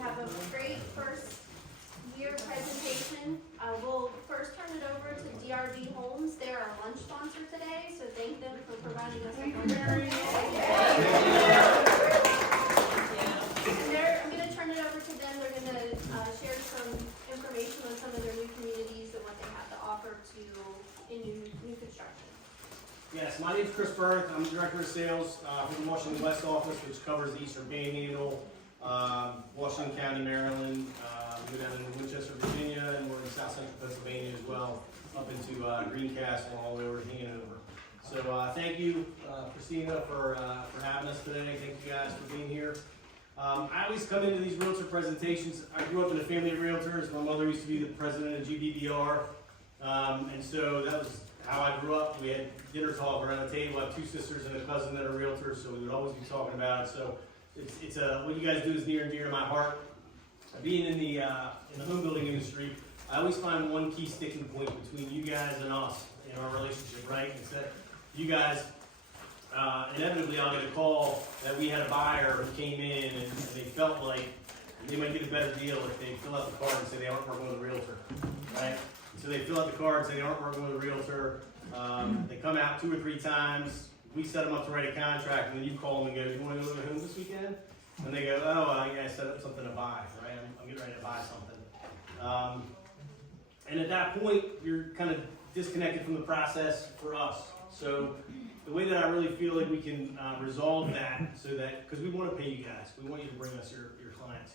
have a great first year presentation. We'll first turn it over to DRB Homes. They're our lunch sponsor today, so thank them for providing us with lunch. And I'm going to turn it over to them. They're going to share some information on some of their new communities and what they have to offer in new construction. Yes, my name is Chris Burns. I'm the Director of Sales for the Washington West Office, which covers the Eastern Panhandle, Washington County, Maryland. We go down into Winchester, Virginia, and we're in South Central Pennsylvania as well, up into Greencastle, all the way over to Hanover. So thank you, Christina, for having us today. Thank you guys for being here. I always come into these realtor presentations. I grew up in a family of realtors. My mother used to be the president of GBDR, and so that was how I grew up. We had dinner talk around the table. I have two sisters and a cousin that are realtors, so we would always be talking about it. So it's what you guys do is near and dear to my heart. Being in the home building industry, I always find one key sticking point between you guys and us in our relationship, right? It's that you guys, inevitably I'll get a call that we had a buyer who came in and they felt like they might get a better deal if they fill out the card and say they aren't working with a realtor, right? So they fill out the card and say they aren't working with a realtor. They come out 2 or 3 times. We set them up to write a contract, and then you call them and go, "You want to go to home this weekend?" And they go, "Oh, I gotta set up something to buy, right? I'm getting ready to buy something." And at that point, you're kind of disconnected from the process for us. So the way that I really feel like we can resolve that, so that, because we want to pay you guys, we want you to bring us your clients,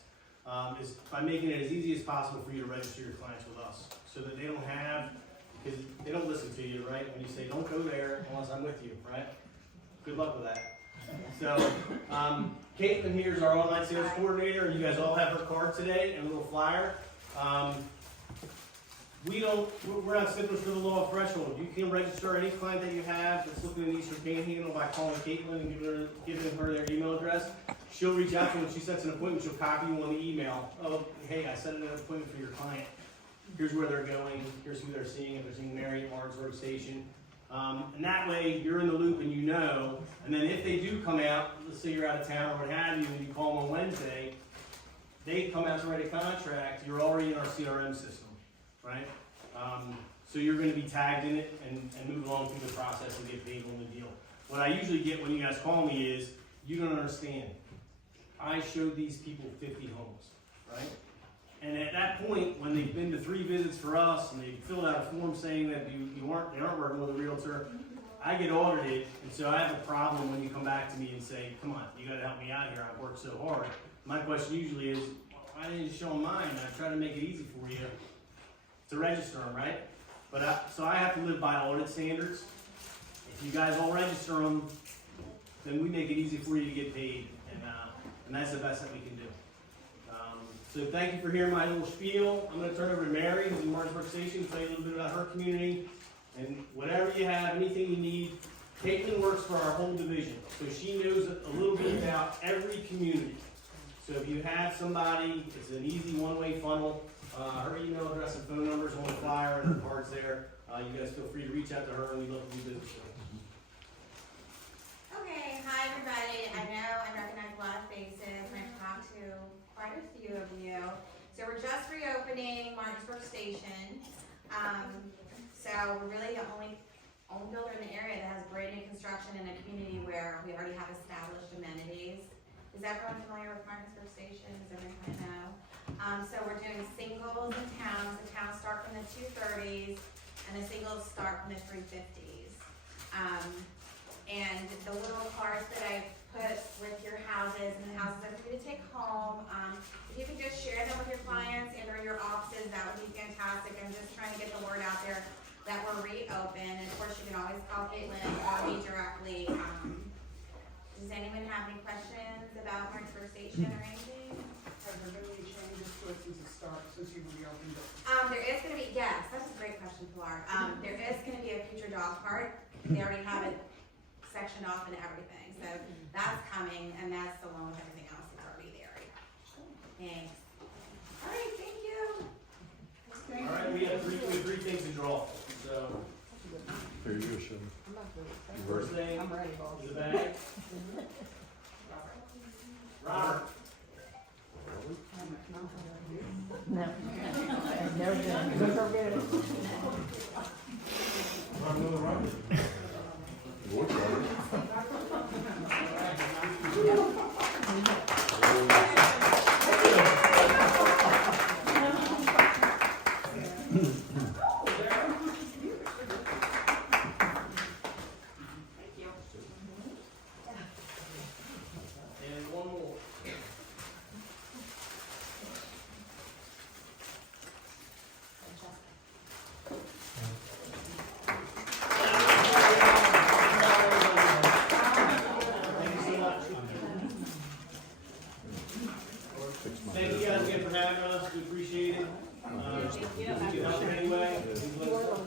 is by making it as easy as possible for you to register your clients with us, so that they don't have, because they don't listen to you, right? When you say, "Don't go there unless I'm with you," right? Good luck with that. So, Caitlin here is our online sales coordinator, and you guys all have her card today and a little flyer. We're not sticklers for the law of threshold. You can register any client that you have that's looking in the Eastern Panhandle by calling Caitlin and giving her their email address. She'll reach out to them when she sets an appointment. She'll copy you on the email. "Oh, hey, I set an appointment for your client. Here's where they're going. Here's who they're seeing. If they're seeing Marriott, Ocharzak Station." And that way you're in the loop and you know. And then if they do come out, let's say you're out of town or what have you, and you call them on Wednesday, they come out to write a contract. You're already in our CRM system, right? So you're going to be tagged in it and move along through the process and get paid on the deal. What I usually get when you guys call me is, "You don't understand. I showed these people 50 homes, right? And at that point, when they've been to 3 visits for us and they filled out a form saying that they aren't working with a realtor, I get audited, and so I have a problem when you come back to me and say, "Come on, you got to help me out here. I've worked so hard." My question usually is, "Why didn't you show them mine? I try to make it easy for you to register them, right?" But so I have to live by audit standards. If you guys all register them, then we make it easy for you to get paid, and that's the best that we can do. So thank you for hearing my little spiel. I'm going to turn over to Mary, who's in Martinsburg Station, tell you a little bit about her community, and whatever you have, anything you need. Caitlin works for our whole division, so she knows a little bit about every community. So if you have somebody, it's an easy one-way funnel. Her email address and phone numbers on the flyer and the cards there. You guys feel free to reach out to her, and we'd love to do business with her. Okay, hi everybody. I know I recognize a lot of faces, and I've talked to quite a few of you. So we're just reopening Martinsburg Station. So we're really the only builder in the area that has brand new construction in a community where we already have established amenities. Is everyone familiar with Martinsburg Station? Does everyone kind of know? So we're doing singles and towns. The towns start from the 230s, and the singles start from the 350s. And the little cards that I put with your houses and the houses that are for you to take home, if you could just share them with your clients and or your offices, that would be fantastic. I'm just trying to get the word out there that we're reopened. And of course, you can always call Caitlin or me directly. Does anyone have any questions about Martinsburg Station or anything? Have there been any changes to it since it started, since you reopened it? There is going to be, yes, that's a great question, Pilar. There is going to be a future dog park. They already have it sectioned off and everything. So that's coming, and that's the one with everything else that's already there. Thanks. All right, thank you. All right, we have three things to draw. So Here you go, Shelby. first thing I'm ready, in the bag. Robert. And one more. Thank you so much. Thank you guys again for having us, we appreciate it. If we can help in any way, please let us know.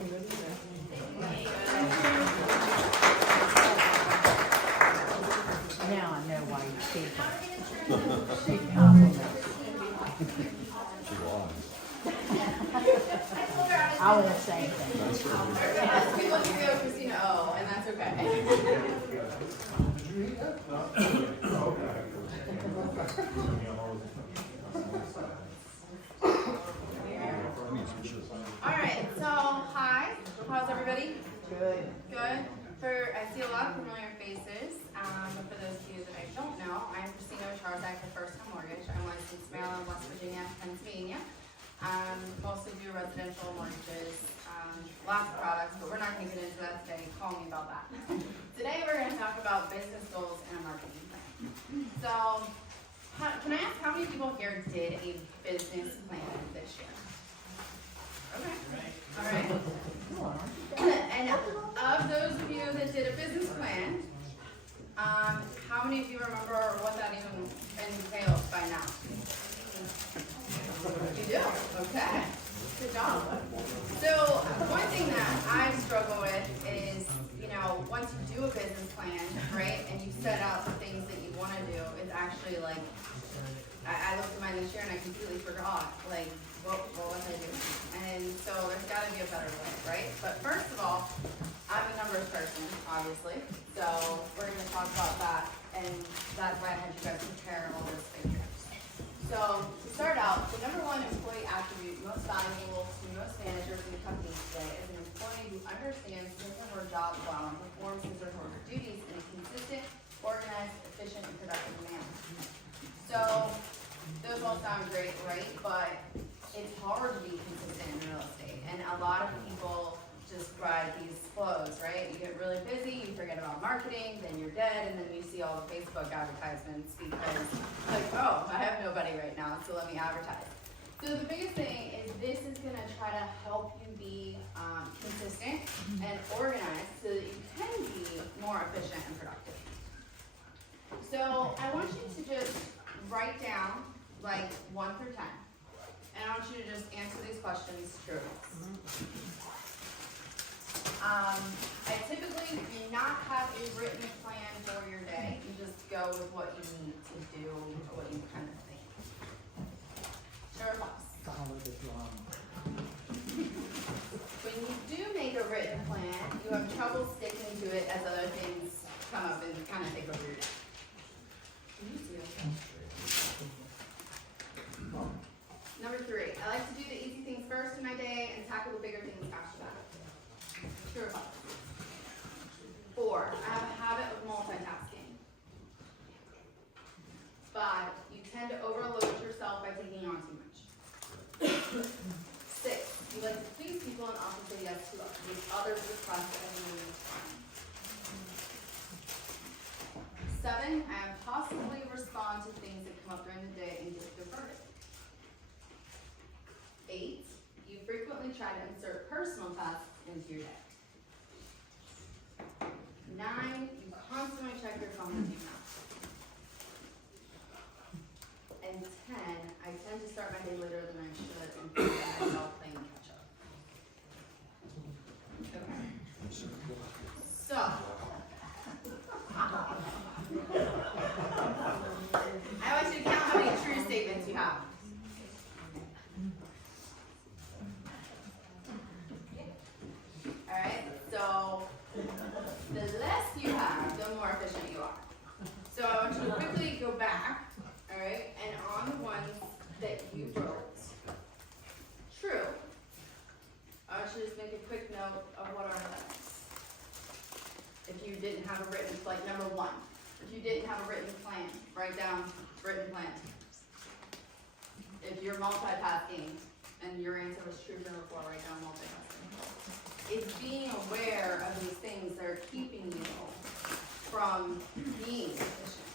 Now I know why you speak. She compliments. She lies. I would have same thing. That's right. Yes, people look at you go, Christina, oh, and that's okay. Alright, so, hi, how's everybody? Good. Good. I see a lot of familiar faces, but for those of you that I don't know, I'm Christina Ocharzak with First Home Mortgage. I'm licensed Maryland, West Virginia, Pennsylvania. Mostly do residential mortgages, lots of products, but we're not gonna get into that today. Call me about that. Today we're gonna talk about business goals and a marketing plan. So, can I ask how many people here did a business plan this year? Okay, alright. And of those of you that did a business plan, how many of you remember what that even entails by now? You do? Okay. Good job. So, one thing that I struggle with is, once you do a business plan, right, and you set out the things that you want to do, it's actually like, I looked at mine this year and I completely forgot, like, what was I doing? And so there's got to be a better way, right? But first of all, I'm a numbers person, obviously, so we're going to talk about that, and that's why I had you guys compare all those figures. So, to start out, the number one employee attribute most valuable to most managers in the company today is an employee who understands his or her job well and performs his or her duties in a consistent, organized, efficient, and productive manner. So, those all sound great, right? But it's hard to be consistent in real estate, and a lot of people just ride these flows, right? You get really busy, you forget about marketing, then you're dead, and then you see all the Facebook advertisements because, like, oh, I have nobody right now, so let me advertise. So the biggest thing is this is gonna try to help you be consistent and organized so that you can be more efficient and productive. So I want you to just write down like 1 through 10, and I want you to just answer these questions true. I typically do not have a written plan for your day. You just go with what you need to do, or what you kind of think. Sure, boss. Follow the drum. When you do make a written plan, you have trouble sticking to it as other things come up and kind of take over your day. Number 3, I like to do the easy things first in my day and tackle the bigger things after that. True or false? 4, I have a habit of multitasking. 5, you tend to overload yourself by taking on too much. 6, you like to please people and often say yes to others' requests at any time. 7, I possibly respond to things that come up during the day and get diverted. 8, you frequently try to insert personal tasks into your day. 9, you constantly check your phone and email. And 10, I tend to start my day later than I should and feel myself playing catch up. Okay. So, I want you to count how many true statements you have. Alright, so the less you have, the more efficient you are. So I want you to quickly go back, alright, and on the ones that you wrote true, just make a quick note of what our plan is. If you didn't have a written, like number one, if you didn't have a written plan, write down written plan. If you're multitasking and your answer was true for before, write down multitasking. It's being aware of these things that are keeping you from being efficient.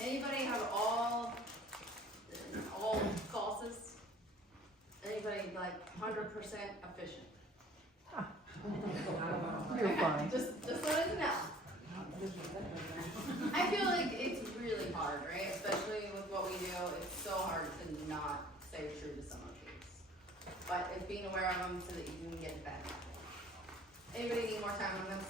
Anybody have all clauses? Anybody like 100% efficient? You're fine. Just let us know. I feel like it's really hard, right? Especially with what we do, it's so hard to not stay true to some of these. But it's being aware of them so that you can get it back. Anybody need more time on this?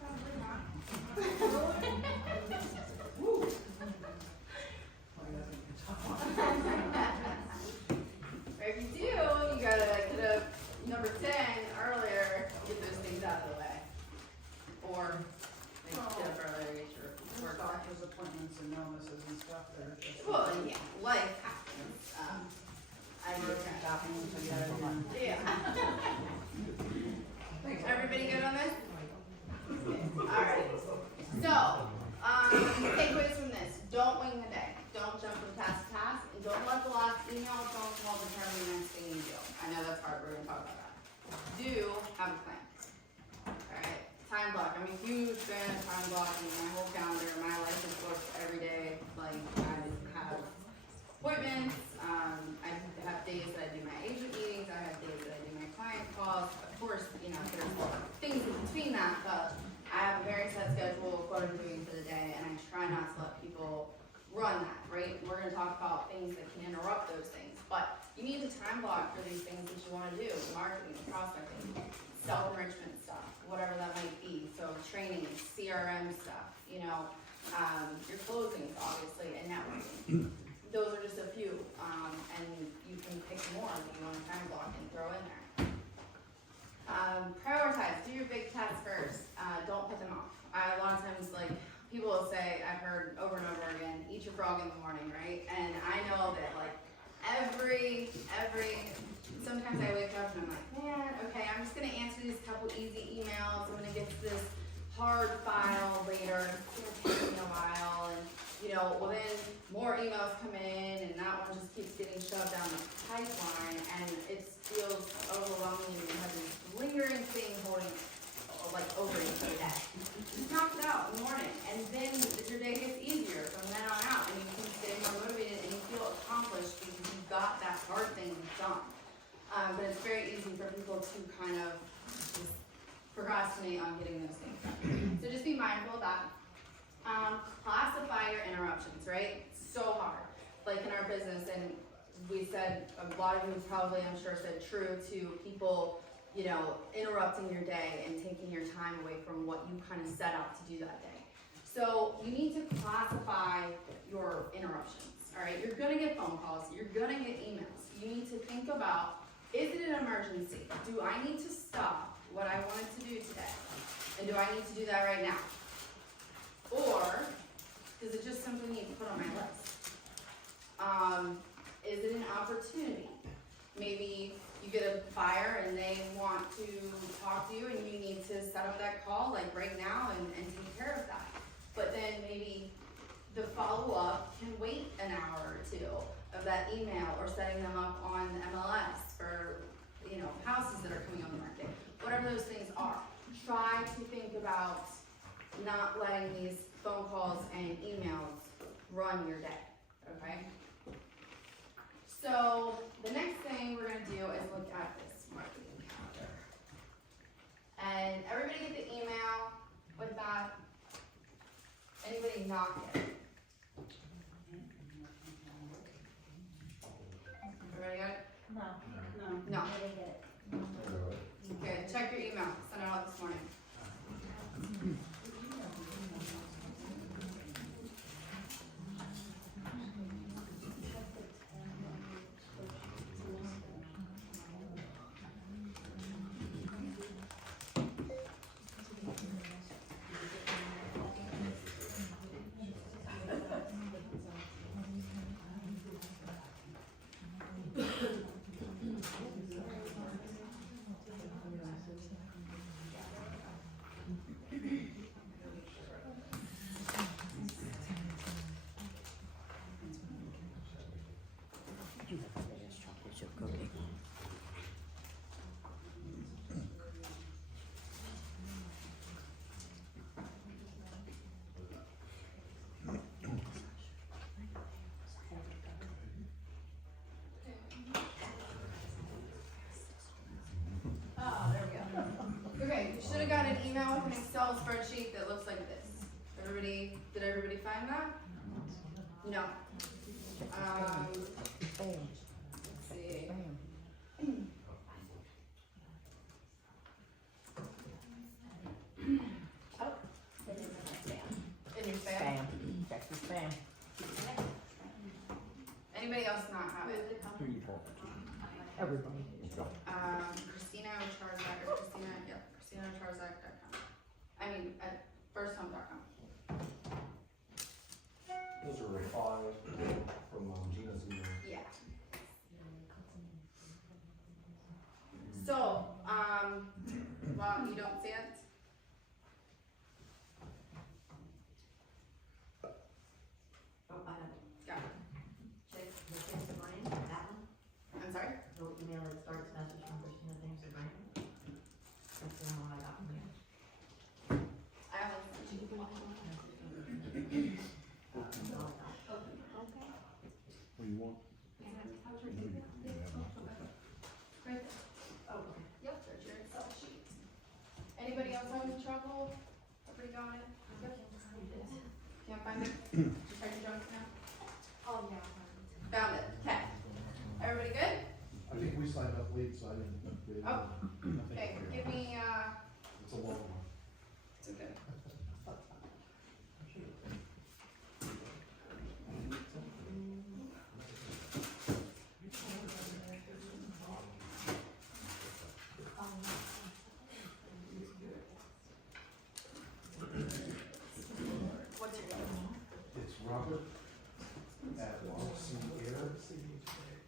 Probably not. Or if you do, you gotta get up number 10 earlier, get those things out of the way. Or maybe get up earlier, get your work done. Doctor's appointments and illnesses and stuff there. Well, yeah, life happens. I wrote that. Yeah. Everybody good on this? Alright. So, takeaways from this. Don't wing the day. Don't jump from task to task. And don't let the last email or phone call determine the next thing you do. I know that's hard. We're going to talk about that. Do have a plan. Alright. Time block. I'm a huge fan of time blocking. My whole calendar, my life is booked every day. Like, I have appointments. I have days that I do my agent meetings. I have days that I do my client calls. Of course, you know, there's things in between that, but I have a very set schedule of what I'm doing for the day, and I try not to let people run that, right? We're gonna talk about things that can interrupt those things, but you need to time block for these things that you wanna do, marketing, prospecting, self-enrichment stuff, whatever that might be, so training, CRM stuff, you know, your closings, obviously, and networking. Those are just a few, and you can pick more that you wanna time block and throw in there. Prioritize, do your big tasks first, don't put them off. A lot of times, like, people will say, I've heard over and over again, eat your frog in the morning, right? And I know that, like, sometimes I wake up and I'm like, man, okay, I'm just gonna answer these couple easy emails, I'm gonna get to this hard file later, it's gonna take me a while, and, you know, well then, more emails come in, and that one just keeps getting shoved down the pipeline, and it feels overwhelming, and you have this lingering thing holding, like, over you for the day. Just knock it out in the morning, and then your day gets easier from then on out, and you can stay more motivated, and you feel accomplished because you got that hard thing done. But it's very easy for people to kind of just procrastinate on getting those things done. So just be mindful of that. Classify your interruptions, right? So hard. Like in our business, and we said, a lot of you probably, I'm sure, said true to people, you know, interrupting your day and taking your time away from what you kind of set out to do that day. So you need to classify your interruptions, all right? You're gonna get phone calls, you're gonna get emails. You need to think about, is it an emergency? Do I need to stop what I wanted to do today? And do I need to do that right now? Or is it just something you put on my list? Is it an opportunity? Maybe you get a buyer and they want to talk to you and you need to set up that call like right now and take care of that. But then maybe the follow-up can wait an hour or two of that email or setting them up on MLS for, you know, houses that are coming on the market. Whatever those things are. try to think about not letting these phone calls and emails run your day, okay? So the next thing we're gonna do is look at this marketing calendar. And everybody get the email with that? Anybody not get it? Everybody got it? No. No. Okay, check your email, sent it out this morning. Okay, you should have got an email with an Excel spreadsheet that looks like this. Did everybody find that? No. Let's see. In your spam? Check your spam. Anybody else not have it? Who you talking to? Everybody. Christina Ocharzak, or Christina, yep, ChristinaOcharzak.com. I mean, at firsthome.com. Those are replies from Gina's email. Yeah. So, well, you don't see it? Oh, I have it. Got it. Check the things to Brian, that one. I'm sorry? The email that starts message from Christina, things to Brian. That's the one I got from you. I haven't sent you. What do you want? Right there. Oh, okay. Yep, there's your Excel sheet. Anybody else having trouble? Everybody got it? Can't find it? Check your junk now. Oh, yeah. Found it, okay. Everybody good? I think we signed up late, so I didn't. Oh, okay, give me, It's a long one. it's okay. What's your name? It's Robert at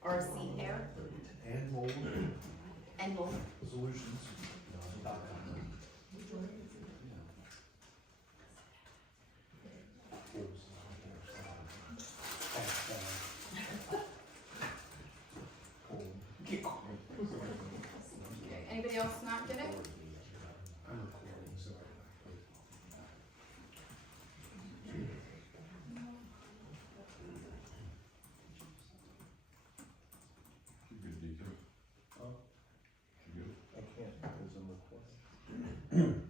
RC Air and Mold and Wolf. Solutions. .com. Okay, anybody else not get it? I'm recording, so You good, Deacon? Huh? You good? I can't because I'm recording.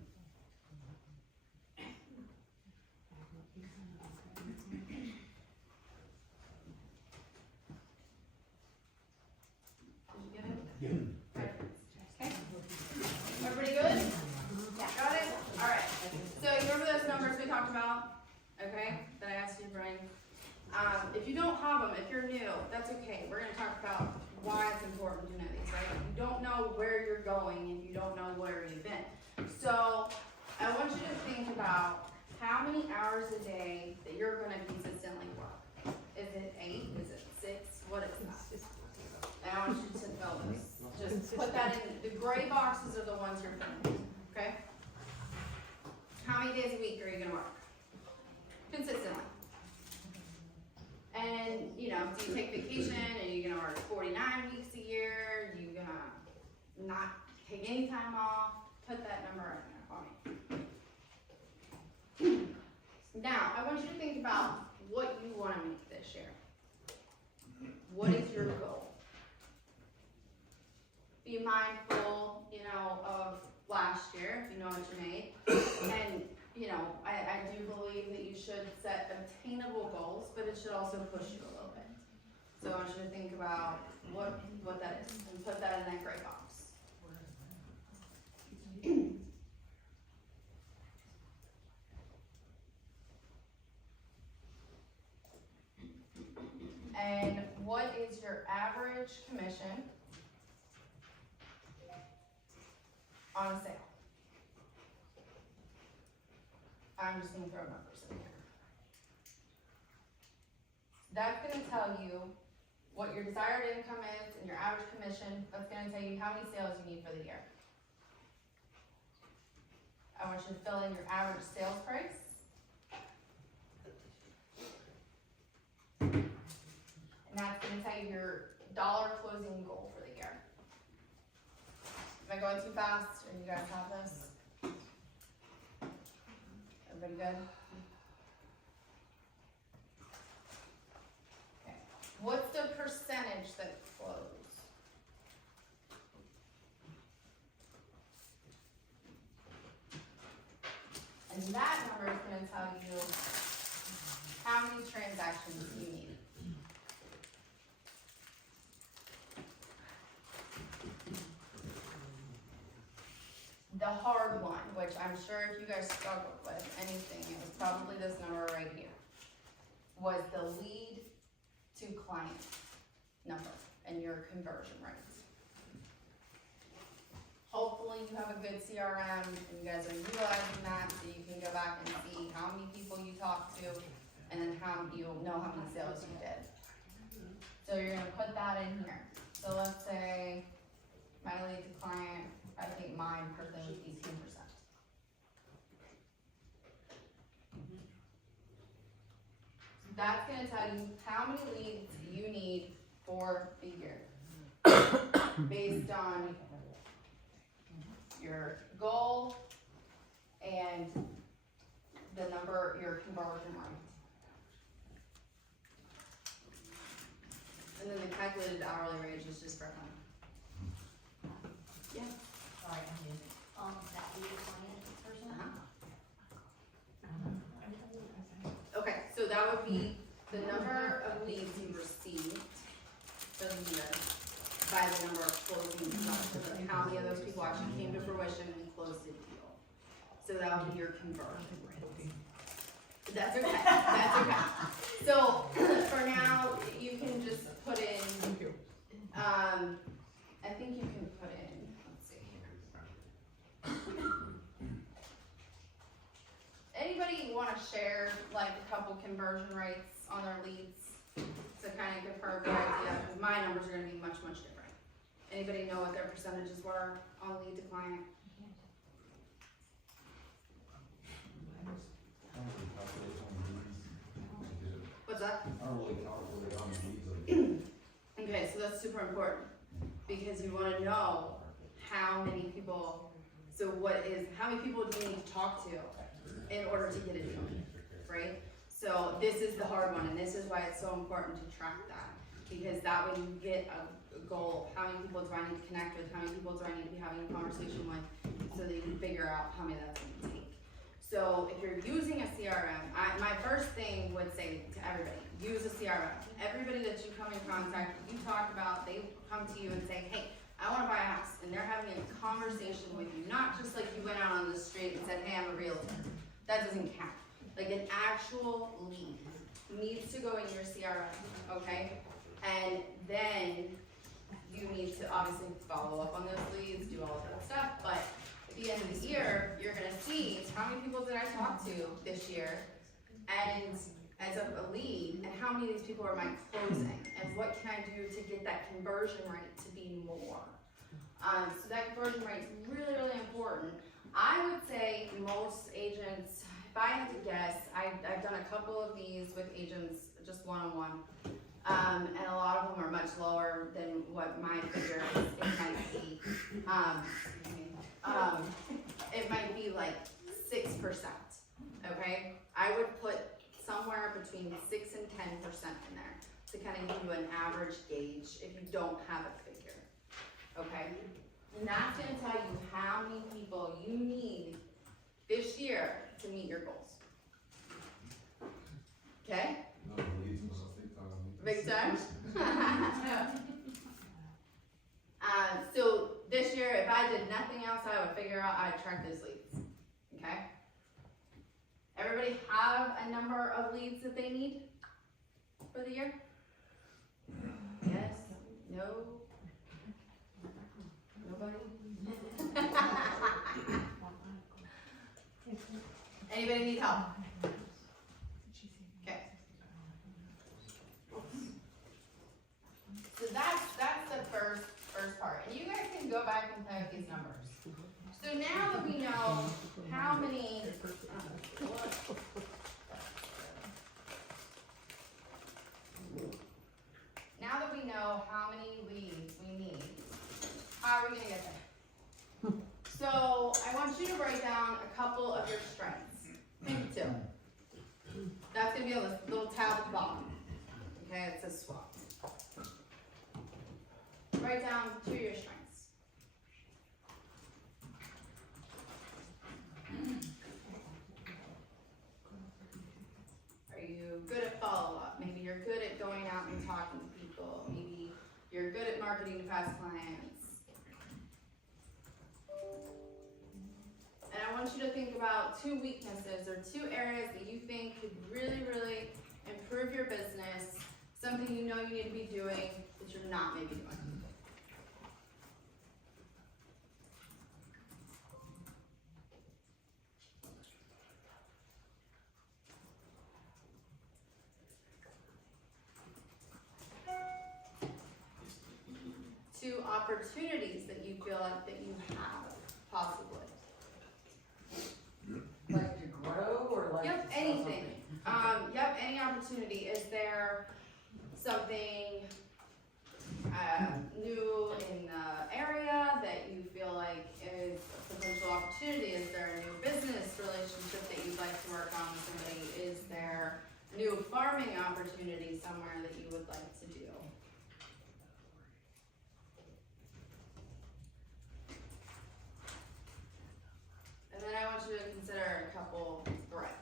Did you get it? Yeah. Okay. Everybody good? Yeah. Got it? Alright, so you remember those numbers we talked about? Okay, that I asked you to bring? If you don't have them, if you're new, that's okay. We're gonna talk about why it's important to know these, right? You don't know where you're going if you don't know where you've been. So, I want you to think about how many hours a day that you're gonna consistently work. Is it 8? Is it 6? What is that? And I want you to know this. Just put that in, the gray boxes are the ones you're filling, okay? How many days a week are you gonna work? Consistently. And, you know, do you take vacation? Are you gonna work 49 weeks a year? Are you gonna not take any time off? put that number in there for me. Now, I want you to think about what you wanna make this year. What is your goal? Be mindful, of last year, if you know what you made. And, I do believe that you should set obtainable goals, but it should also push you a little bit. So I want you to think about what that is and put that in that gray box. And what is your average commission on a sale? I'm just gonna throw numbers in here. That's gonna tell you what your desired income is and your average commission. That's gonna tell you how many sales you need for the year. I want you to fill in your average sales price. And that's gonna tell you your dollar closing goal for the year. Am I going too fast, or you guys have this? Everybody good? Okay. What's the percentage that close? And that number is gonna tell you how many transactions you need. The hard one, which I'm sure if you guys struggled with anything, it was probably this number right here, was the lead to client number and your conversion rates. Hopefully you have a good CRM and you guys are utilizing that so you can go back and see how many people you talked to and then you'll know how many sales you did. So you're gonna put that in here. So let's say my lead to client, I think mine personally was 18%. That's gonna tell you how many leads you need for the year. Based on your goal and the number, your conversion rate. And then the calculated hourly wage is just for him. Yeah. Sorry, I'm new. That lead client person? Okay, so that would be the number of leads you received for the year by the number of closings, so how many of those people actually came to fruition and closed a deal. So that would be your conversion rate. That's okay, that's okay. So for now, you can just put in, I think you can put in, let's see here. Anybody wanna share like a couple conversion rates on their leads to kind of give her a good idea? Because my numbers are gonna be much, much different. Anybody know what their percentages were on lead to client? What's that? I don't really calculate on the needs of. Okay, so that's super important because you wanna know how many people, how many people do you need to talk to in order to get a deal, right? So this is the hard one, and this is why it's so important to track that, because that way you get a goal. How many people do I need to connect with? How many people do I need to be having a conversation with, so that you can figure out how many that's gonna take. So if you're using a CRM, my first thing would say to everybody, use a CRM. Everybody that you come in contact with, you talk about, they come to you and say, hey, I wanna buy a house, and they're having a conversation with you, not just like you went out on the street and said, hey, I'm a realtor. That doesn't count. Like an actual lead needs to go in your CRM, okay? And then you need to obviously follow up on those leads, do all of that stuff, but at the end of the year, you're gonna see how many people did I talk to this year, and as a lead, and how many of these people are my closing, and what can I do to get that conversion rate to be more. So that conversion rate is really, really important. I would say most agents, if I had to guess, I've done a couple of these with agents, just one-on-one, and a lot of them are much lower than what my figure is in Tennessee. it might be like 6%, okay? I would put somewhere between 6 and 10% in there to kind of give you an average gauge if you don't have a figure, okay? And that's gonna tell you how many people you need this year to meet your goals. Okay? Big time? So this year, if I did nothing else, I would figure out I'd track those leads, okay? Everybody have a number of leads that they need for the year? Yes? No? Nobody? Anybody need help? Okay. So that's the first part. And you guys can go back and play with these numbers. So now that we know how many leads we need, how are we gonna get there? So I want you to write down a couple of your strengths, maybe 2. That's gonna be a little tab at the bottom. Okay, it says swap. Write down 2 of your strengths. Are you good at follow-up? Maybe you're good at going out and talking to people. Maybe you're good at marketing to past clients. And I want you to think about 2 weaknesses or 2 areas that you think could really, really improve your business, something you know you need to be doing that you're not maybe doing. Opportunities that you feel like that you have, possibly. Like to grow or like? Yep, anything. Yep, any opportunity. Is there something new in the area that you feel like is a potential opportunity? Is there a new business relationship that you'd like to work on with somebody? Is there a new farming opportunity somewhere that you would like to do? And then I want you to consider a couple threats.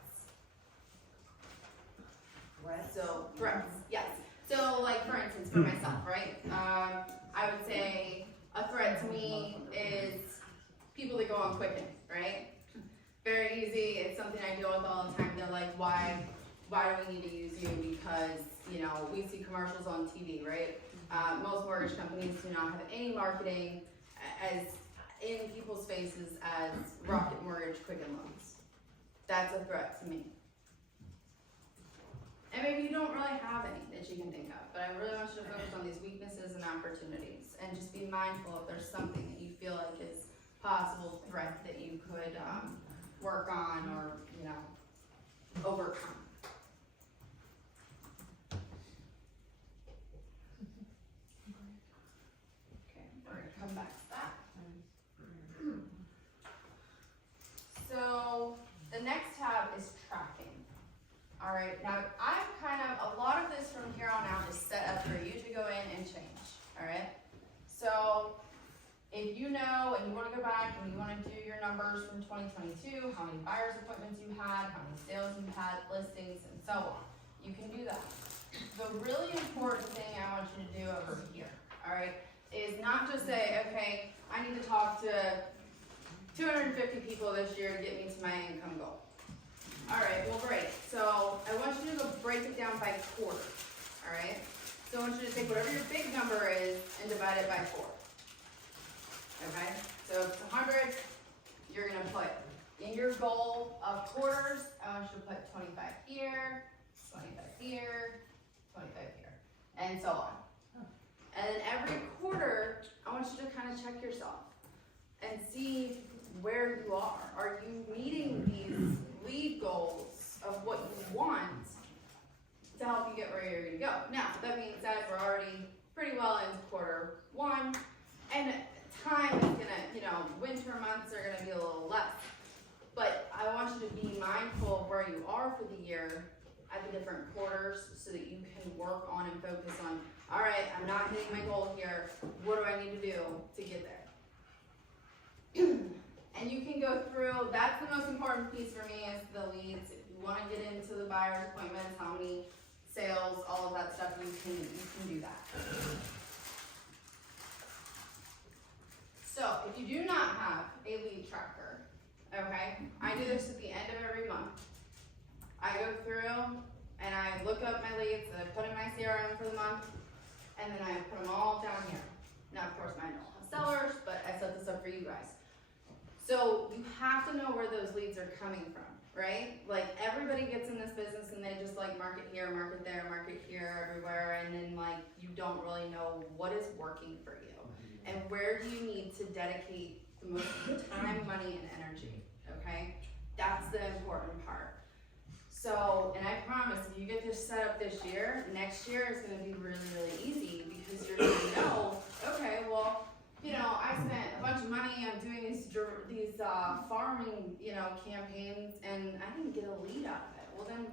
So, threats, yes. So, like for instance, for myself, right? I would say a threat to me is people that go on Quicken, right? Very easy, it's something I deal with all the time. They're like, why do we need to use you? Because, you know, we see commercials on TV, right? Most mortgage companies do not have any marketing as in people's faces as Rocket Mortgage Quicken Loans. That's a threat to me. And maybe you don't really have any that you can think of, but I really want you to focus on these weaknesses and opportunities, and just be mindful if there's something that you feel like is possible threat that you could work on or, you know, overcome. Okay, we're gonna come back to that. So the next tab is tracking. All right, now I've a lot of this from here on out is set up for you to go in and change, all right? So if you know and you wanna go back and you wanna do your numbers from 2022, how many buyer's appointments you had, how many sales you had, listings, and so on, you can do that. The really important thing I want you to do over here, all right, is not just say, okay, I need to talk to 250 people this year to get me to my income goal. All right, well great. So I want you to go break it down by quarter, all right? So I want you to take whatever your big number is and divide it by 4, okay? So if it's 100, you're gonna put, in your goal of quarters, I want you to put 25 here, 25 here, 25 here, and so on. And then every quarter, I want you to kind of check yourself and see where you are. Are you meeting these lead goals of what you want to help you get where you're gonna go? Now, that being said, we're already pretty well into quarter 1, and time is gonna, you know, winter months are gonna be a little less. you to be mindful of where you are for the year at the different quarters so that you can work on and focus on, all right, I'm not hitting my goal here. What do I need to do to get there? And you can go through, that's the most important piece for me is the leads. If you wanna get into the buyer's appointments, how many sales, all of that stuff, you can do that. So, if you do not have a lead tracker, okay, I do this at the end of every month. I go through and I look up my leads that I put in my CRM for the month, and then I put them all down here. Now, of course, mine don't have sellers, but I set this up for you guys. So, you have to know where those leads are coming from, right? Like, everybody gets in this business and they just like market here, market there, market here, everywhere, and then like, you don't really know what is working for you. And where do you need to dedicate the most time, money, and energy, okay? That's the important part. So, and I promise, if you get this set up this year, next year is gonna be really, really easy because you're gonna know, okay, well, you know, I spent a bunch of money on doing these farming, you know, campaigns, and I didn't get a lead out of it. Well then,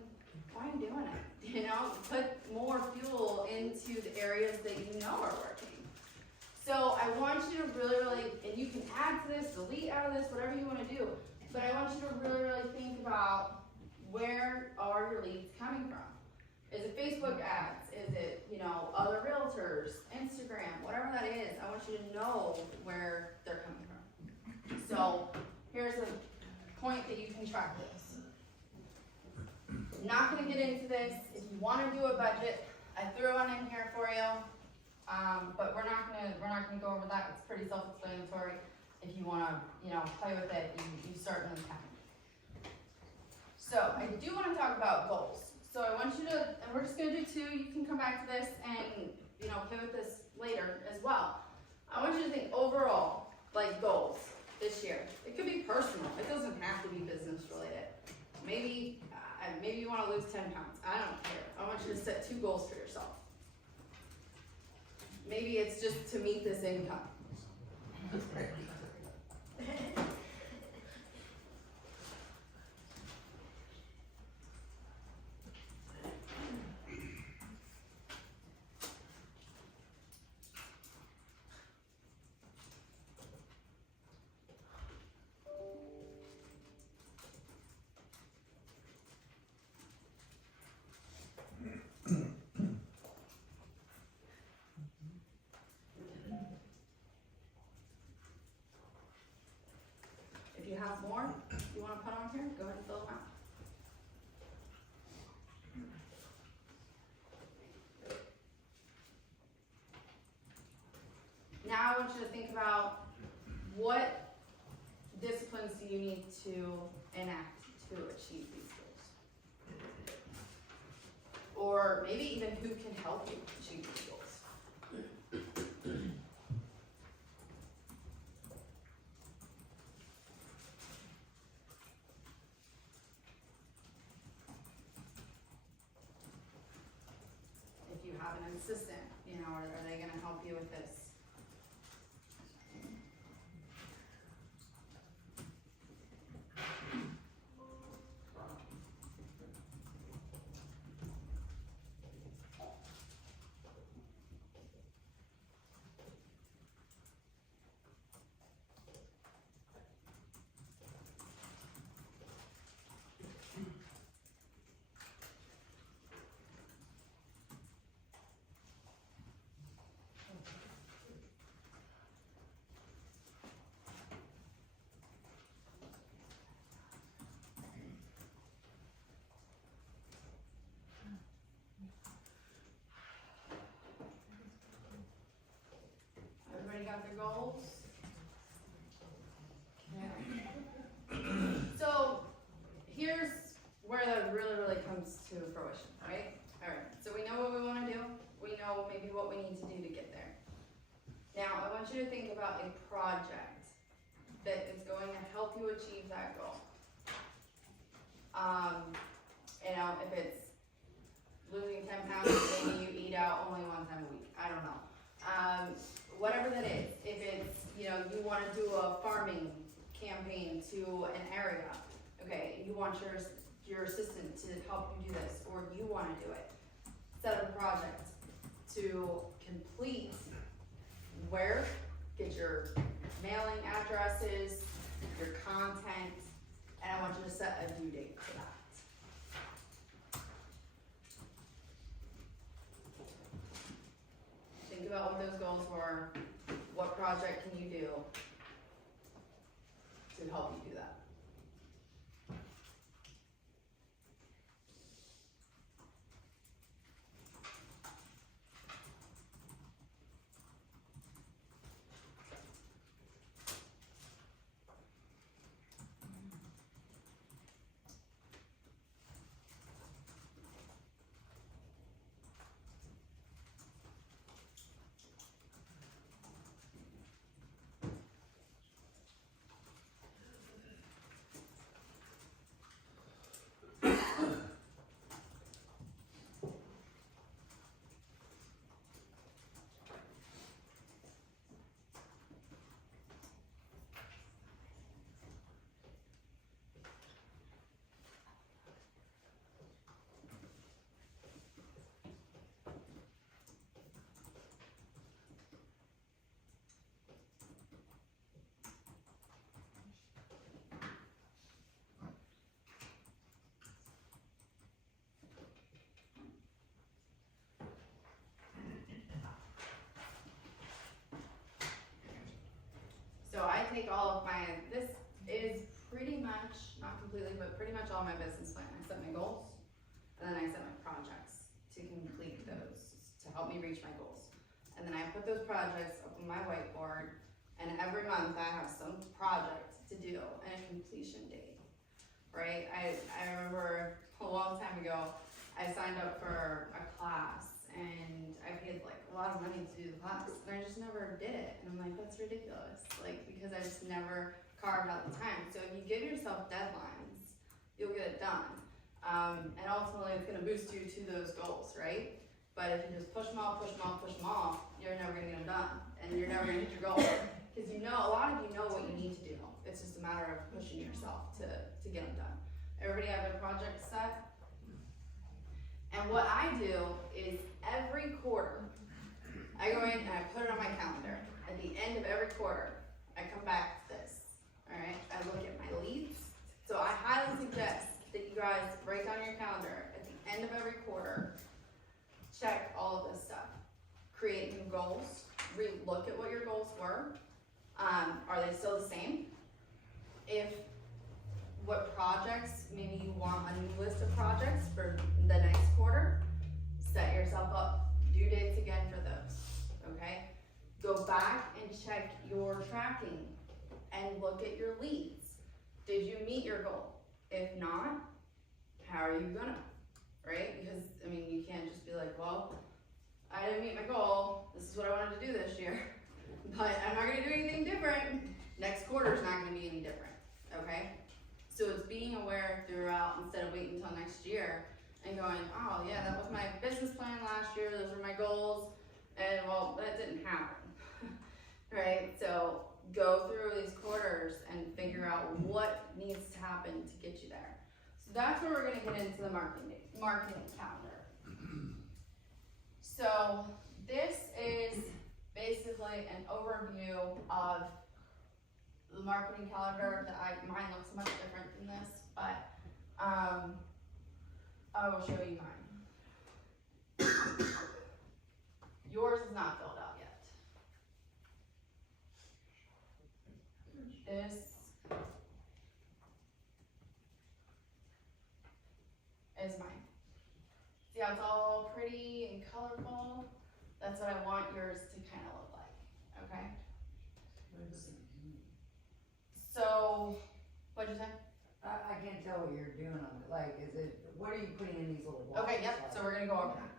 why are you doing it? You know, put more fuel into the areas that you know are working. So I want you to really, and you can add to this, delete out of this, whatever you wanna do, but I want you to really think about where are your leads coming from? Is it Facebook ads? Is it, you know, other realtors, Instagram, whatever that is, I want you to know where they're coming from. So here's a point that you can track this. Not gonna get into this. If you wanna do a budget, I threw one in here for you. But we're not gonna go over that. It's pretty self-explanatory. If you wanna, you know, play with it, you certainly can. So I do wanna talk about goals. So I want you to, and we're just gonna do two. You can come back to this and, you know, play with this later as well. I want you to think overall, like goals this year. It could be personal. It doesn't have to be business related. Maybe you wanna lose 10 pounds. I don't care. I want you to set 2 goals for yourself. Maybe it's just to meet this income. If you have more you want to put on here, go ahead and fill them out. Now I want you to think about what disciplines do you need to enact to achieve these goals? Or maybe even who can help you achieve these goals? If you have an assistant, you know, are they gonna help you with this? Everybody got their goals? Yeah. So here's where that really comes to fruition, right? Alright, so we know what we want to do. We know maybe what we need to do to get there. Now I want you to think about a project that is going to help you achieve that goal. You know, if it's losing 10 pounds, maybe you eat out only 1 time a week. I don't know. Whatever that is, if it's, you know, you want to do a farming campaign to an area, okay, you want your assistant to help you do this, or you wanna do it. Set up a project to complete where, get your mailing addresses, your content, and I want you to set a due date for that. Think about what those goals were, what project can you do to help you do that? So I take all of my, this is pretty much, not completely, but pretty much all my business plan. I set my goals, and then I set my projects to complete those, to help me reach my goals. And then I put those projects up on my whiteboard, and every month I have some project to do and a completion date, right? I remember a long time ago, I signed up for a class, and I paid like a lot of money to do the class, and I just never did it. And I'm like, that's ridiculous, like, because I just never carved out the time. So if you give yourself deadlines, you'll get it done. And ultimately it's gonna boost you to those goals, right? But if you just push them off, you're never gonna get them done, and you're never gonna hit your goal. Because you know, a lot of you know what you need to do. It's just a matter of pushing yourself to get them done. Everybody have their projects set? And what I do is every quarter, I go in and I put it on my calendar. At the end of every quarter, I come back to this, all right? I look at my leads. So I highly suggest that you guys write down your calendar at the end of every quarter, check all of this stuff. Create new goals, re-look at what your goals were. Are they still the same? What projects, maybe you want a new list of projects for the next quarter, set yourself up due dates again for those, okay? Go back and check your tracking and look at your leads. Did you meet your goal? If not, how are you gonna, right? Because, I mean, you can't just be like, well, I didn't meet my goal, this is what I wanted to do this year, but I'm not gonna do anything different. Next quarter's not gonna be any different, okay? So it's being aware throughout instead of waiting until next year and going, oh yeah, that was my business plan last year, those were my goals, and well, that didn't happen, right? So go through these quarters and figure out what needs to happen to get you there. So that's where we're gonna get into the marketing calendar. So this is basically an overview of the marketing calendar mine looks much different than this, but I will show you mine. Yours is not filled out yet. This is mine. See how it's all pretty and colorful? That's what I want yours to kind of look like, okay? So, what'd you say? I can't tell what you're doing on it, like, what are you putting in these little boxes? Okay, yep, so we're gonna go over that.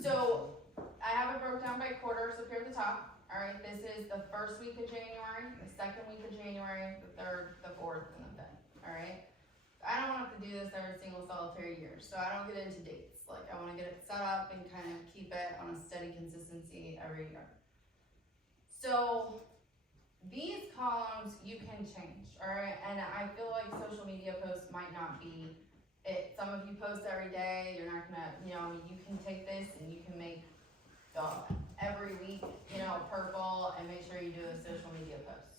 So, I have it broke down by quarters up here at the top. Alright, this is the first week of January, the second week of January, the third, the fourth, and the fifth, alright? I don't have to do this every single solitary year, so I don't get into dates. Like, I wanna get it set up and kind of keep it on a steady consistency every year. So, these columns you can change, alright? And I feel like social media posts might not be it. Some of you post every day, you're not gonna, you know, you can take this and you can make every week, you know, purple and make sure you do a social media post,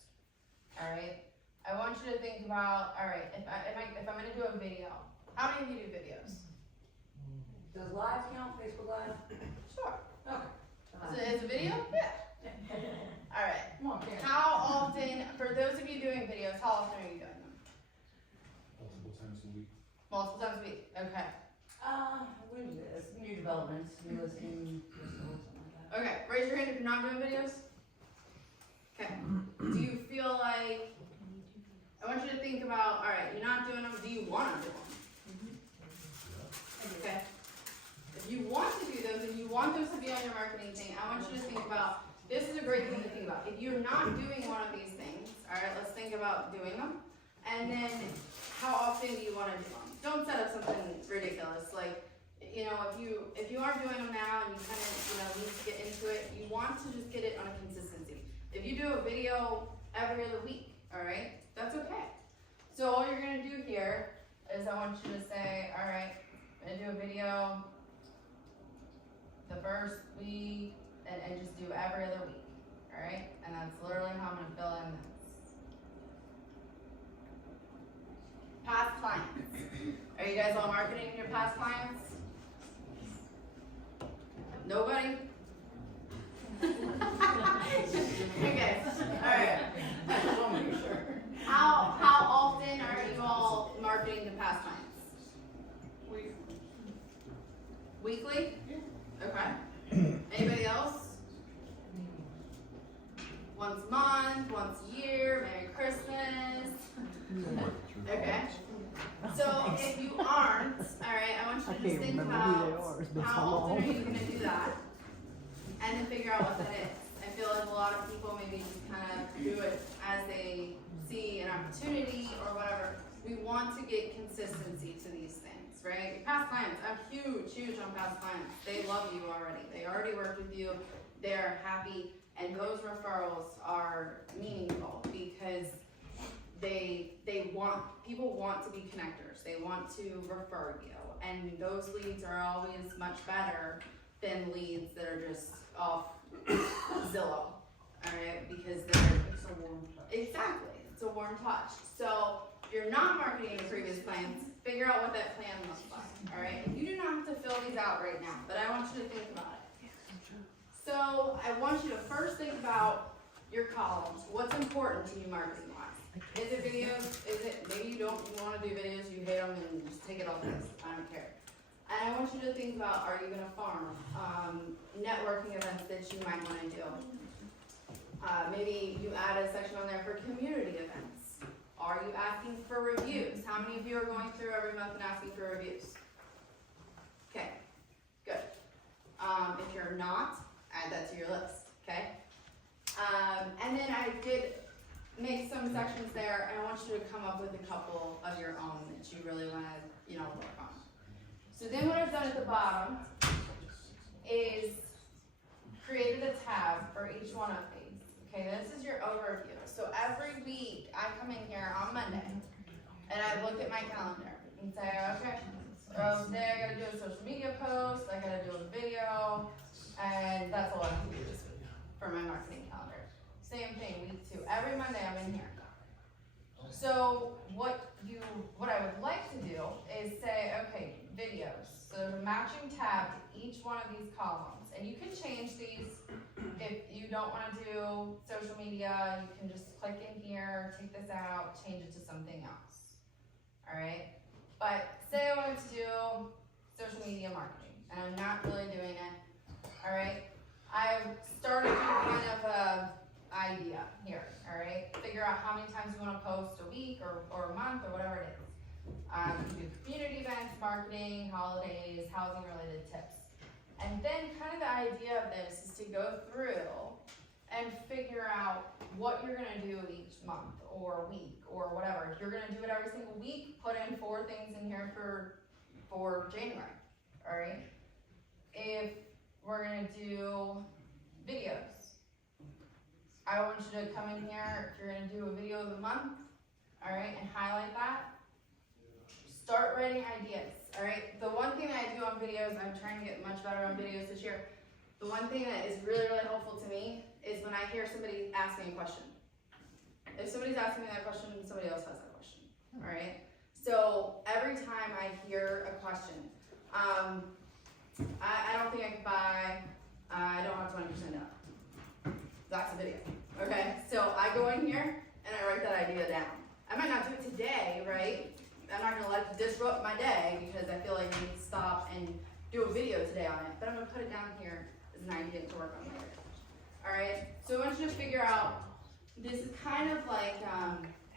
alright? I want you to think about, alright, if I'm gonna do a video, how many of you do videos? Does live count, Facebook Live? Sure. Okay. Is it a video? Yeah. Alright. Come on, Karen. How often, for those of you doing videos, how often are you doing them? Multiple times a week. Multiple times a week, okay. What is this? New developments, new listing, something like that. Okay, raise your hand if you're not doing videos. Okay, do you feel like, I want you to think about, alright, you're not doing them, do you wanna do them? Okay. If you want to do those, and you want those to be on your marketing thing, I want you to think about, this is a great thing to think about. If you're not doing one of these things, alright, let's think about doing them. And then, how often do you wanna do them? Don't set up something ridiculous, like, you know, if you aren't doing them now and you kind of, you know, need to get into it, you want to just get it on a consistency. If you do a video every other week, alright, that's okay. So all you're gonna do here is I want you to say, alright, I'm gonna do a video the first week and just do every other week, alright? And that's literally how I'm gonna fill in this. Past clients. Are you guys all marketing your past clients? Nobody? Okay, alright. I just want to make sure. How often are you all marketing to past clients? Weekly? Okay. Anybody else? Once a month, once a year, Merry Christmas. Okay. So if you aren't, alright, I want you to just think about how often are you gonna do that? And then figure out what that is. I feel like a lot of people maybe just kind of do it as they see an opportunity or whatever. We want to get consistency to these things, right? Your past clients, I'm huge on past clients. They love you already. They already worked with you. They're happy. And those referrals are meaningful because people want to be connectors. They want to refer you. And those leads are always much better than leads that are just off Zillow. Alright, because It's a warm touch. exactly, it's a warm touch. So if you're not marketing your previous plans, figure out what that plan looks like. Alright, you do not have to fill these out right now, but I want you to think about it. So I want you to first think about your columns. What's important to you marketing wise? Is it videos? Is it, maybe you don't want to do videos, you hate them and just take it off the list. I don't care. And I want you to think about, are you gonna farm? Networking events that you might wanna do. Maybe you add a section on there for community events. Are you asking for reviews? How many of you are going through every month and asking for reviews? Okay, good. If you're not, add that to your list, okay? And then I did make some sections there, and I want you to come up with a couple of your own that you really wanna, work on. So then what I've done at the bottom is created a tab for each one of these. Okay, this is your overview. So every week I come in here on Monday and I look at my calendar and say, okay, so today I gotta do a social media post, I gotta do a video, and that's all I have to do this week for my marketing calendar. Same thing, week 2. Every Monday I'm in here. So what I would like to do is say, okay, videos. So there's a matching tab to each one of these columns. And you can change these if you don't want to do social media. You can just click in here, take this out, change it to something else. Alright? But say I wanted to do social media marketing and I'm not really doing it. Alright? I've started kind of a idea here, alright? Figure out how many times you want to post a week or a month or whatever it is. You do community events, marketing, holidays, housing related tips. And then kind of the idea of this is to go through and figure out what you're gonna do each month or week or whatever. If you're gonna do it every single week, put in 4 things in here for January, alright? If we're gonna do videos, I want you to come in here, if you're gonna do a video of the month, alright, and highlight that. Start writing ideas, alright? The one thing that I do on videos, I'm trying to get much better on videos this year. The one thing that is really, really helpful to me is when I hear somebody ask me a question. If somebody's asking me that question, somebody else has that question, alright? So every time I hear a question, I don't think I could buy, I don't have 20% down. That's a video, okay? So I go in here and I write that idea down. I might not do it today, right? I'm not gonna let it disrupt my day because I feel like I need to stop and do a video today on it, but I'm gonna put it down here as an idea to work on later. Alright, so I want you to figure out, this is kind of like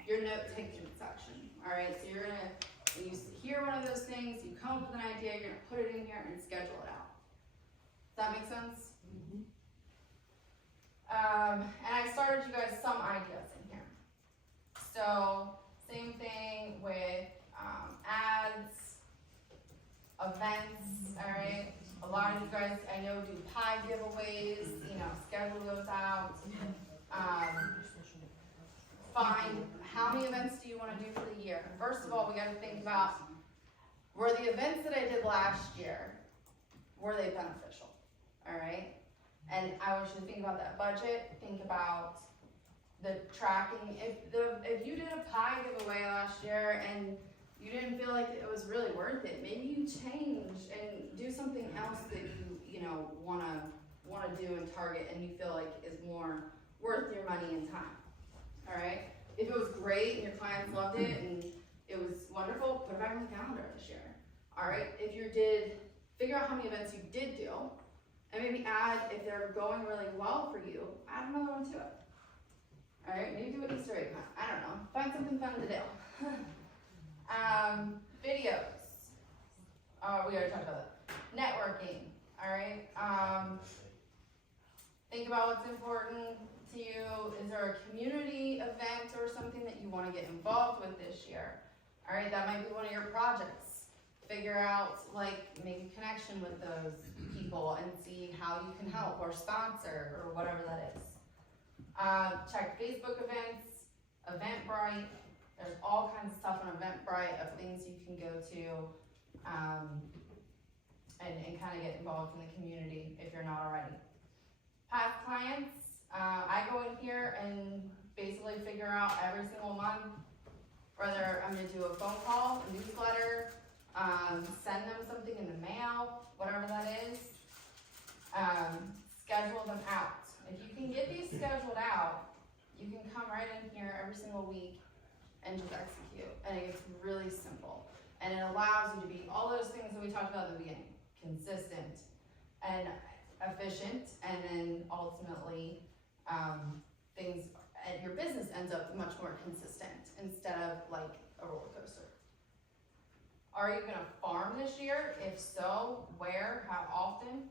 your note-taking section. Alright, so you're gonna, when you hear one of those things, you come up with an idea, you're gonna put it in here and schedule it out. Does that make sense? And I started you guys some ideas in here. So, same thing with ads, events, alright? A lot of you guys, I know, do pie giveaways, you know, schedule those out. Find how many events do you want to do for the year. First of all, we got to think about, were the events that I did last year, were they beneficial? Alright? And I want you to think about that budget, think about the tracking. If you did a pie giveaway last year and you didn't feel like it was really worth it, maybe you change and do something else that you know wanna do and target and you feel like is more worth your money and time. Alright? If it was great and your clients loved it and it was wonderful, put it back on the calendar this year. Alright? If you did, figure out how many events you did do, and maybe add, if they're going really well for you, add another one to it. Alright, maybe do an Easter egg hunt. I don't know. Find something fun to do. Videos. We already talked about that. Networking. Alright. Think about what's important to you. Is there a community event or something that you want to get involved with this year? Alright, that might be one of your projects. Figure out, like, make a connection with those people and see how you can help or sponsor or whatever that is. Check Facebook events, Eventbrite. There's all kinds of stuff on Eventbrite of things you can go to and kind of get involved in the community if you're not already. Past clients, I go in here and basically figure out every single month whether I'm going to do a phone call, a newsletter, send them something in the mail, whatever that is. Schedule them out. If you can get these scheduled out, you can come right in here every single week and just execute. And it gets really simple. And it allows you to be all those things that we talked about at the beginning. Consistent and efficient, and then ultimately things at your business ends up much more consistent instead of like a roller coaster. Are you gonna farm this year? If so, where, how often?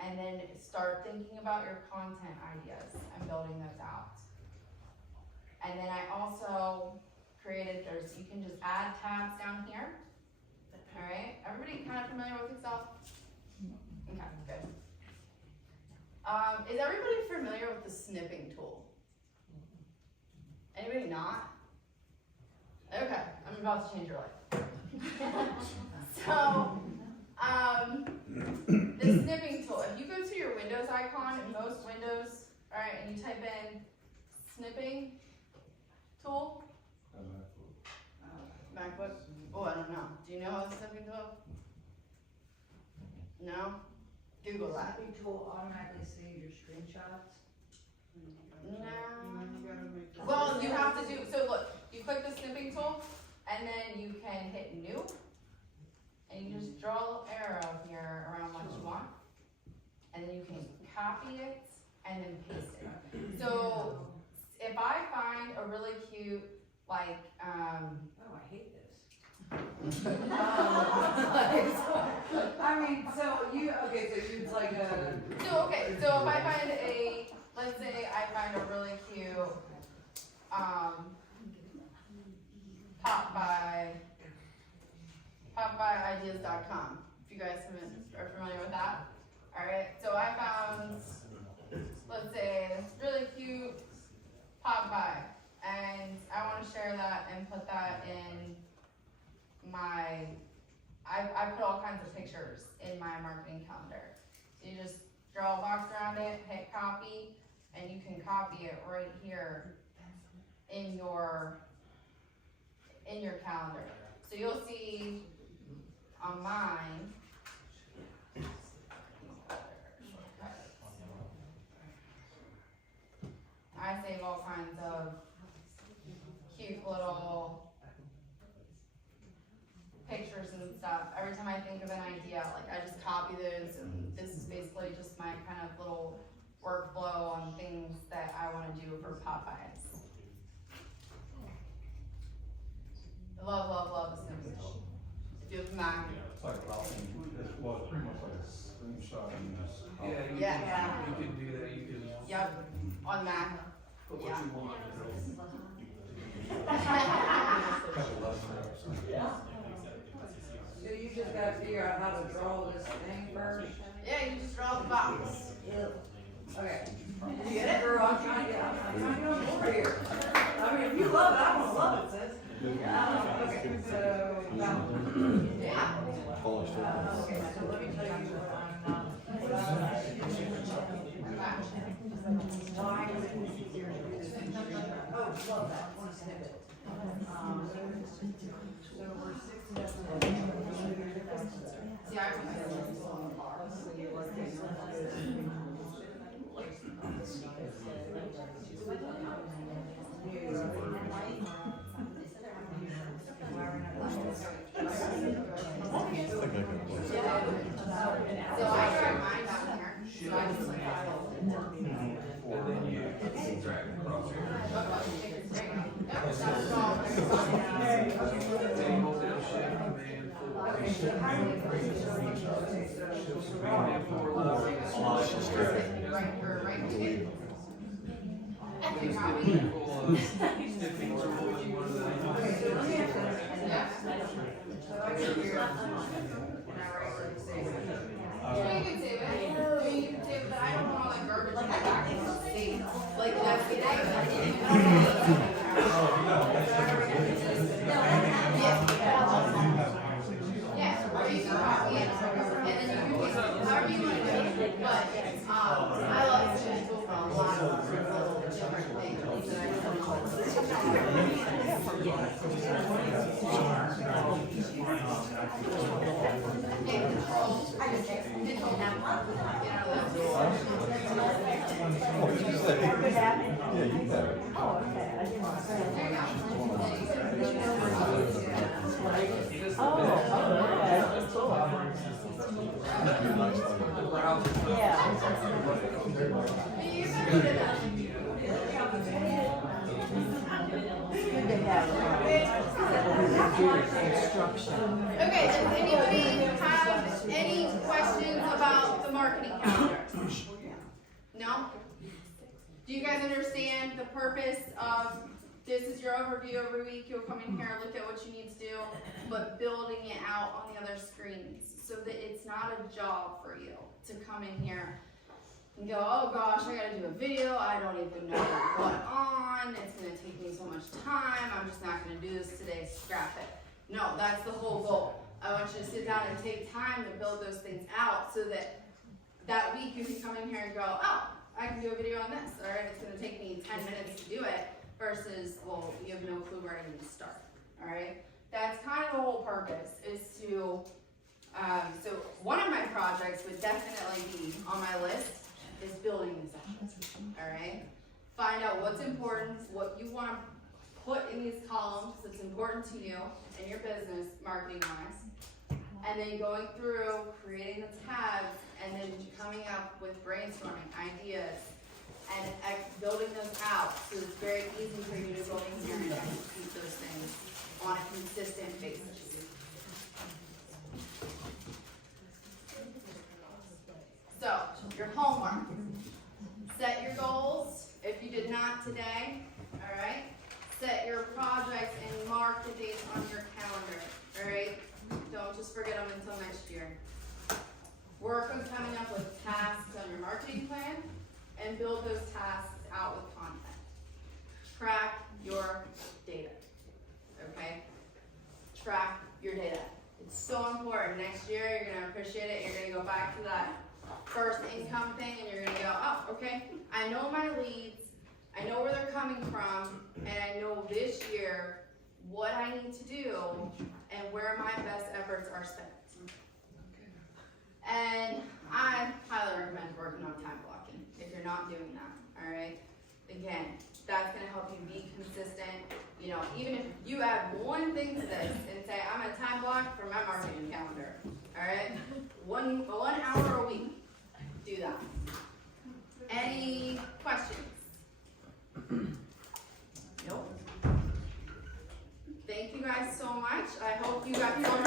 And then start thinking about your content ideas and building those out. And then I also created, you can just add tabs down here. All right, everybody kind of familiar with Excel? Okay, good. Is everybody familiar with the snipping tool? Anybody not? Okay, I'm about to change your life. So, the snipping tool, if you go to your Windows icon in most Windows, alright, and you type in snipping tool, MacBook, oh, I don't know. Do you know how the snipping tool? No? Google that. Snipping tool automatically save your screenshots. No. Well, you have to do, so look, you click the snipping tool, and then you can hit new, and you just draw a little arrow here around what you want, and then you can copy it, and then paste it. So, if I find a really cute, like, Oh, I hate this. I mean, so you use like a. so if I find let's say I find a really cute, popbyideas.com. If you guys are familiar with that. Alright, so I found, let's say, this really cute pop by, and I wanna share that and put that in my, I put all kinds of pictures in my marketing calendar. So you just draw a box around it, hit copy, and you can copy it right here in your calendar. So you'll see on mine, I save all kinds of cute little pictures and stuff. Every time I think of an idea, like I just copy those, and this is basically just my kind of little workflow on things that I wanna do for Popeyes. Love, love, love the Snippet. If you have Mac. It's like routing, it's pretty much like a screenshot and just. Yeah. You can do that, you can Yep, on Mac. put what Yeah. you want. So you just gotta figure out how to draw this thing first? Yeah, you just draw the box. Okay. You get it? Girl, I'm trying to get on board here. I mean, if you love it, I'm gonna love it, sis. Okay, so, Yeah. okay, so let me tell you what I'm, why is it easier to do this? Oh, love that, want a snippet. So we're 6 steps ahead. See, I can put it on the bar. So I drag mine down here. So I just like And then you drag it across here. Yep, that's all. Then hold down shift command forward. Command forward. Right, you're right here. Just a handful of stiffings or what you want to Okay, so let me ask you, Yeah. so I get here, and I write what you say. Yeah, you can save it. I mean, you can save it, but I don't want all that garbage in my back. Like, that's the thing. Yeah, or you can copy it, and then you can use it however you want to do it. But, I love to just go for a lot of different things that Okay, does anybody have any questions about the marketing calendar? No? Do you guys understand the purpose of, this is your overview every week, you'll come in here, look at what you need to do, but building it out on the other screens, so that it's not a job for you to come in here and go, oh gosh, I gotta do a video, I don't even know what on, it's gonna take me so much time, I'm just not gonna do this today, scrap it. No, that's the whole goal. I want you to sit down and take time to build those things out so that that week you can come in here and go, oh, I can do a video on this, alright, it's gonna take me 10 minutes to do it, versus, well, you have no clue where I need to start, alright? That's kind of the whole purpose, is to, so one of my projects would definitely be on my list, is building these out, alright? Find out what's important, what you wanna put in these columns that's important to you and your business, marketing wise, and then going through, creating the tags, and then coming up with brainstorming ideas, and building those out, so it's very easy for you to go in here and execute those things on a consistent basis. So, your homework. Set your goals, if you did not today, alright? Set your projects and mark the dates on your calendar, alright? Don't just forget them until next year. Work on coming up with tasks on your marketing plan, and build those tasks out with content. track your data, okay? Track your data. It's so important. Next year, you're gonna appreciate it. You're gonna go back to that first income thing and you're gonna go, oh, okay, I know my leads, I know where they're coming from, and I know this year what I need to do and where my best efforts are spent. And I highly recommend working on time blocking if you're not doing that, alright? Again, that's gonna help you be consistent. You know, even if you add one thing to this and say, I'm gonna time block for my marketing calendar, alright? One hour a week, do that. Any questions? Nope. Thank you guys so much. I hope you got some